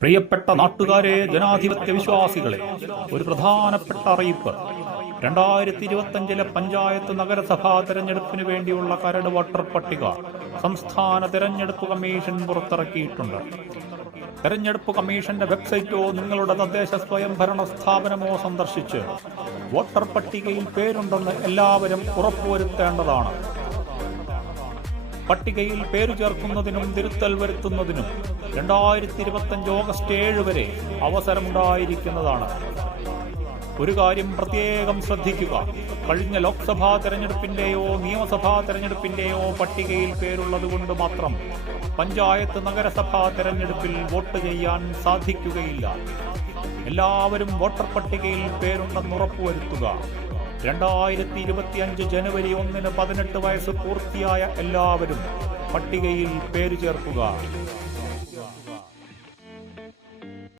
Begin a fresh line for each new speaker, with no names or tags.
പ്രിയപ്പെട്ട നാട്ടുകാരെ ജനാധിപത്യ വിശ്വാസികളെ ഒരു പ്രധാനപ്പെട്ട അറിയിപ്പ്. രണ്ടായിരത്തി ഇരുപത്തഞ്ചിലെ പഞ്ചായത്ത് നഗരസഭാ തെരഞ്ഞെടുപ്പിന് വേണ്ടിയുള്ള കരട് വോട്ടർ പട്ടിക സംസ്ഥാന തെരഞ്ഞെടുപ്പ് കമ്മീഷൻ പുറത്തിറക്കിയിട്ടുണ്ട്. തെരഞ്ഞെടുപ്പ് കമ്മീഷന്റെ വെബ്സൈറ്റോ നിങ്ങളുടെ തദ്ദേശ സ്വയംഭരണ സ്ഥാപനമോ സന്ദർശിച്ച് വോട്ടർ പട്ടികയിൽ പേരുണ്ടെന്ന് എല്ലാവരും ഉറപ്പുവരുത്തേണ്ടതാണ്. പട്ടികയിൽ പേരു ചേർക്കുന്നതിനും തിരുത്തൽ വരുത്തുന്നതിനും രണ്ടായിരത്തി ഇരുപത്തഞ്ച് ഓഗസ്റ്റ് ഏഴ് വരെ അവസരമുണ്ടായിരിക്കുന്നതാണ്. ഒരു കാര്യം പ്രത്യേകം ശ്രദ്ധിക്കുക. കഴിഞ്ഞ ലോക്സഭാ തെരഞ്ഞെടുപ്പിന്റെയോ നിയമസഭാ തെരഞ്ഞെടുപ്പിന്റെയോ പട്ടികയിൽ പേരുള്ളത് കൊണ്ട് മാത്രം പഞ്ചായത്ത് നഗരസഭാ തെരഞ്ഞെടുപ്പിൽ വോട്ട് ചെയ്യാൻ സാധിക്കുകയില്ല. എല്ലാവരും വോട്ടർ പട്ടികയിൽ പേരുണ്ടെന്ന് ഉറപ്പുവരുത്തുക രണ്ടായിരത്തി ഇരുപത്തി അഞ്ച് ജനുവരി ഒന്നിന് പതിനെട്ട് വയസ്സ് പൂർത്തിയായ എല്ലാവരും പട്ടികയിൽ പേര് ചേർക്കുക.